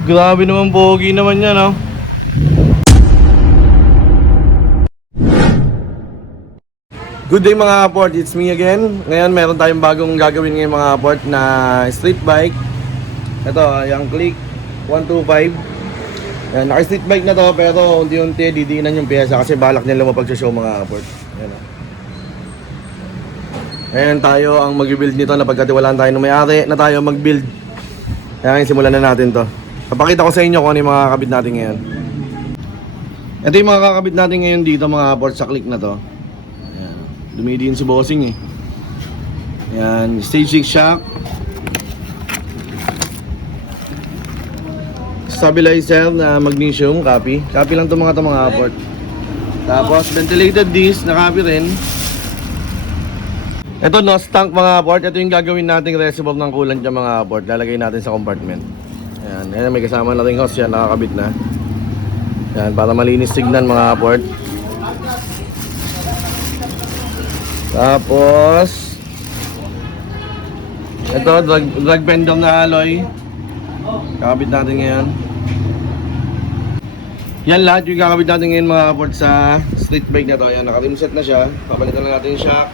Grabe naman, pogi naman yan, no? Good day mga kaport, it's me again. Ngayon meron tayong bagong gagawin ngayon mga kaport na street bike. Ito, yung Click 125. Yan, naka-street bike na to pero unti-unti didiinan yung pyesa kasi balak niya lumapag sa show mga kaport. Yan. Ngayon tayo ang mag-build nito na pagkatiwalaan tayo ng may-ari na tayo mag-build. Kaya simulan na natin to. Papakita ko sa inyo kung ano yung mga kakabit natin ngayon. Ito yung mga kakabit natin ngayon dito mga kaport sa Click na to. Dumidiin si bossing eh. Yan, stage 6 shock, stabilizer na magnesium, copy lang to mga kaport. Tapos ventilated disc na copy rin. Ito nose tank mga kaport. Ito yung gagawin nating reservoir ng coolant dyan mga kaport. Lalagay natin sa compartment. Yan, may kasama na rin hose yan, nakakabit na. Yan, para malinis tignan mga kaport. Tapos ito, drag fender na alloy. Kakabit natin ngayon. Yan lahat yung kakabit natin ngayon mga kaport sa street bike na to. Yan, naka-rimset na siya. Papalitan na natin yung shock.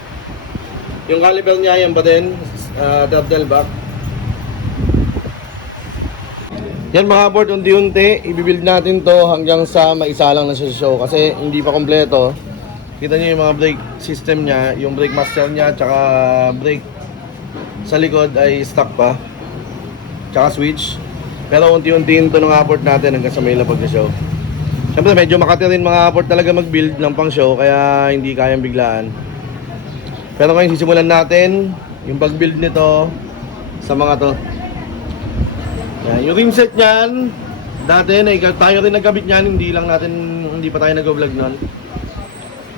Yung caliper niya, yan ba din? Turtle back. Yan mga kaport, unti-unti i-build natin to hanggang sa maisalang na siya sa show. Kasi hindi pa kompleto. Kita niyo yung mga brake system niya, yung brake master niya, tsaka brake sa likod ay stock pa, tsaka switch. Pero unti-untiin ito ng apport natin hanggang sa may lapag na show. Siyempre medyo makati rin mga apport talaga mag-build ng pang show, kaya hindi kayang biglaan. Pero ngayon sisimulan natin yung pag-build nito sa mga to. Yan, yung rim set niyan, dati tayo rin nagkabit niyan, hindi pa tayo nag-vlog nun.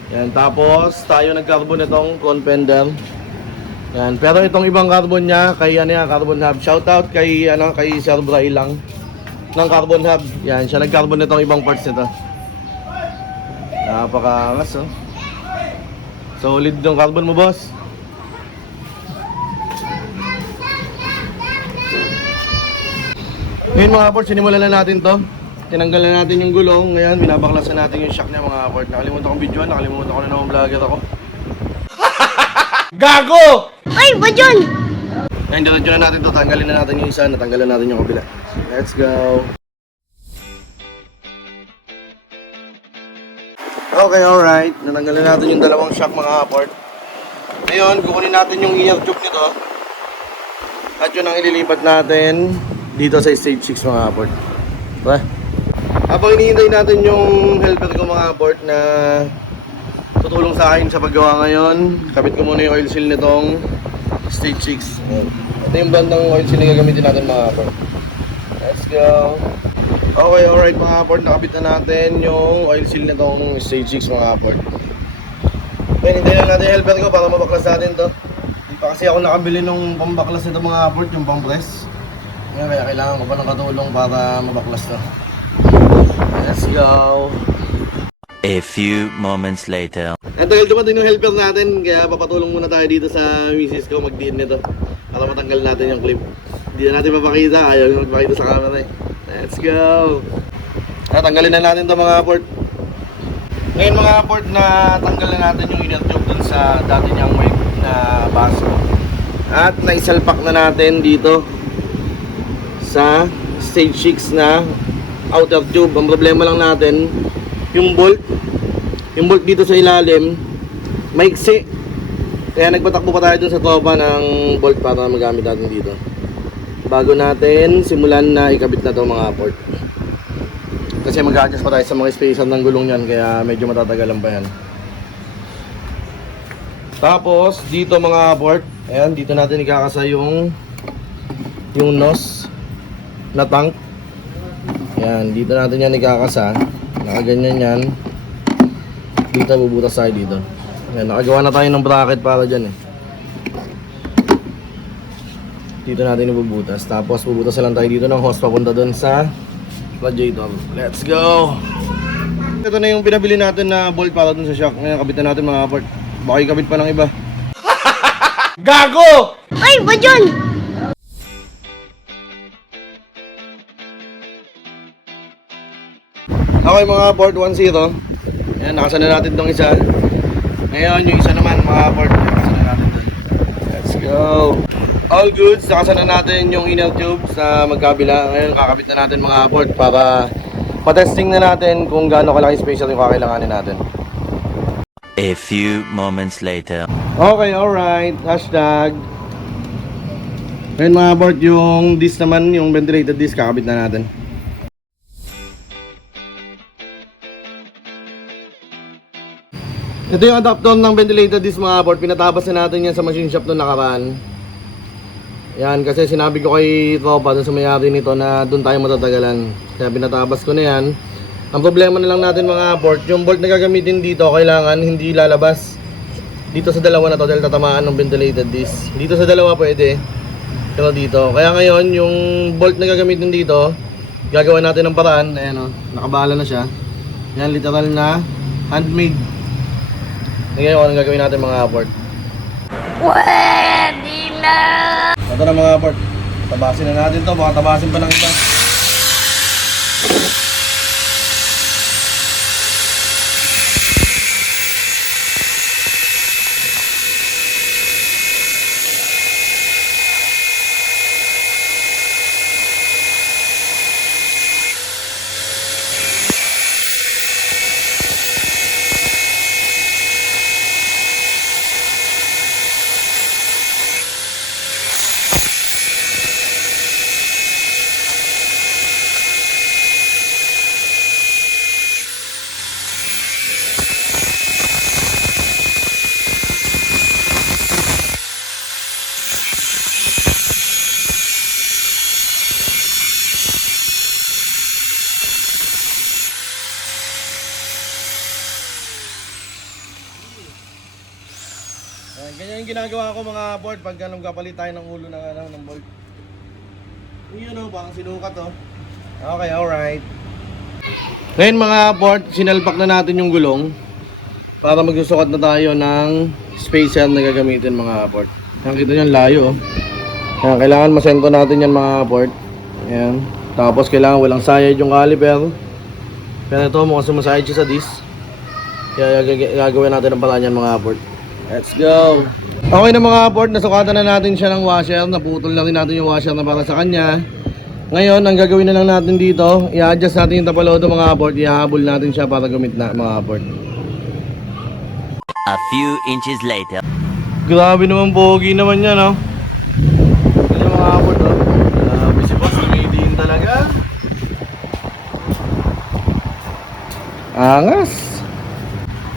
Yan, tapos tayo nag-carbon itong front fender. Yan, pero itong ibang carbon niya kay carbon hub. Shoutout kay Sir Bray lang ng carbon hub. Yan, siya nag-carbon itong ibang parts nito. Napakaangas, oh. Solid yung carbon mo, boss. Ngayon mga boss, sinimulan na natin to. Tinanggal na natin yung gulong. Ngayon, binabaklasan natin yung shock niya mga kaport. Nakalimutan kong videoan, nakalimutan ko na naman vlogger ako. Gago! Ay, ba dyan? Ngayon, diretso na natin to. Tanggalin na natin yung isa, natanggalan natin yung kabila. Let's go! Okay, alright. Natanggalan natin yung dalawang shock mga kaport. Ngayon, kukunin natin yung inner tube nito. At yun ang ililipat natin dito sa stage 6 mga kaport. Tara! Habang hinihintay natin yung helper ko mga kaport na tutulong sa akin sa paggawa ngayon, kabit ko muna yung oil seal nitong stage 6. Ito yung brand ng oil seal na gagamitin natin mga kaport. Let's go! Okay, alright mga kaport, nakabit na natin yung oil seal nitong stage 6 mga kaport. Then, hintayin lang natin yung helper ko para mabaklas natin to. Hindi pa kasi ako nakabili nung pambaklas nito mga kaport, yung pang-press. Kaya kailangan ko pa ng katulong para mabaklas to. Let's go. A few moments later. Ang tagal dumating yung helper natin, kaya papatulong muna tayo dito sa misis ko mag-diin nito para matanggal natin yung clip. Hindi na natin mapakita, ayaw yung magpakita sa camera eh. Let's go. Tanggalin na natin ito mga kaport. Ngayon mga kaport, na tanggal na natin yung inner tube dun sa dati niyang weight na baso. At naisalpak na natin dito sa stage 6 na outer tube. Ang problema lang natin, yung bolt dito sa ilalim maiksi, kaya nagpatakbo pa tayo dun sa tropa ng bolt para magamit natin dito bago natin simulan na ikabit na to mga port, kasi mag-adjust pa tayo sa mga spacer ng gulong yan, kaya medyo matatagalan pa yan. Tapos dito mga port, ayan, dito natin ikakasa yung nose na tank. Yan, dito natin yan ikakasa. Nakaganyan yan. Dito bubutas tayo dito. Yan, nakagawa na tayo ng bracket para dyan eh. Dito natin ibubutas. Tapos bubutas lang tayo dito ng hose papunta doon sa radiator. Let's go! Ito na yung pinabili natin na bolt para doon sa shock. Ngayon, kabitan natin mga kaport. Baka ikabit pa ng iba. Gago! Ay, ba dyan? Okay mga port 1-0. Ayan, nakasana natin tong isa. Ngayon, yung isa naman mga port, nakasana natin doon. Let's go. All goods, nakasana natin yung inner tube sa magkabila. Ngayon, kakabit na natin mga port para patesting na natin kung gaano kalaki spacer yung kakailanganin natin. A few moments later. Okay, alright. Hashtag. Ngayon mga port, yung disc naman, yung ventilated disc, kakabit na natin. Ito yung adapter ng ventilated disc mga port. Pinatabas na natin yan sa machine shop nung nakaraan. Yan, kasi sinabi ko kay Tropa dun sa may-ari nito na dun tayo matatagalan. Kaya pinatabas ko na yan. Ang problema na lang natin mga port, yung bolt na gagamitin dito kailangan hindi lalabas dito sa dalawa na to dahil tatamaan ng ventilated disc. Dito sa dalawa pwede, pero dito. Kaya ngayon yung bolt na gagamitin dito, gagawa natin ng paraan. Ayan o, nakabala na siya. Yan, literal na handmade. Ngayon, anong gagawin natin mga port? Pwede na! Ito na mga port. Tabasin na natin to. Baka tabasin pa ng iba. Ayan, ganyan yung ginagawa ko mga board pag ganun kapalit tayo ng ulo ng bolt. Yun o, parang sinukat o. Okay, alright. Ngayon mga board, sinalpak na natin yung gulong para magsusukat na tayo ng spacer na gagamitin mga board. Ayan, kita nyo, layo o. Ayan, kailangan masento natin yan mga board. Ayan. Tapos kailangan walang sayad yung caliper. Pero ito, mukhang sumasayad siya sa disc. Kaya gagawin natin ang paraan yan mga board. Let's go! Okay na mga port, nasukatan na natin siya ng washer. Naputol na rin natin yung washer na para sa kanya. Ngayon, ang gagawin na lang natin dito, i-adjust natin yung tapalodo mga port. Ihahabol natin siya para gumitna mga port. A few inches later. Grabe naman, pogi naman yan, no? Ano yung mga port, no? Grabe si boss, tumitiin talaga. Angas!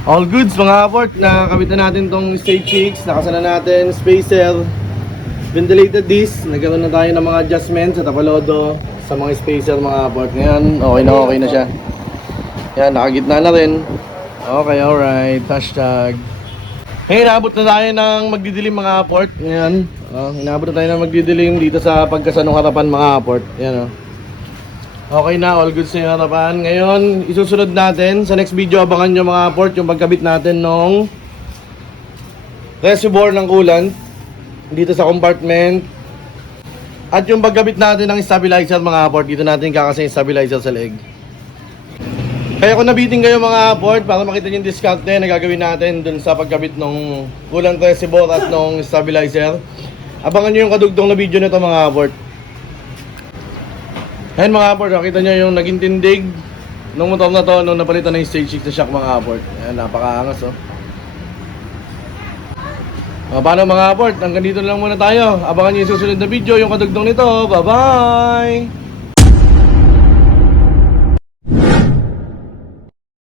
All goods mga port, nakakabit na natin tong stage chicks, nakasana natin spacer, ventilated disc, nagkaroon na tayo ng mga adjustments sa tapalodo, sa mga spacer mga port. Ngayon, okay na siya. Yan, nakagitna na rin. Okay, alright, hashtag. Ngayon, inaabot na tayo ng magdidilim mga port. Ngayon, inaabot na tayo ng magdidilim dito sa pagkasanong harapan mga port. Yan o. Okay na, all goods na yung harapan. Ngayon, isusunod natin. Sa next video, abangan nyo mga port yung pagkabit natin ng reservoir ng coolant dito sa compartment. At yung pagkabit natin ng stabilizer mga port, dito natin kakasya yung stabilizer sa leg. Kaya kung nabitin kayo mga port, para makita nyo yung diskarte na gagawin natin dun sa pagkabit ng coolant reservoir at ng stabilizer, abangan nyo yung kadugtong na video nito mga port. Ayan mga port, nakita nyo yung naging tindig ng motor na to nung napalitan na yung stage 6 na shock mga port. Ayan, napakaangas oh. Paano mga port, hanggang dito na lang muna tayo. Abangan nyo yung susunod na video, yung kadugtong nito. Bye bye!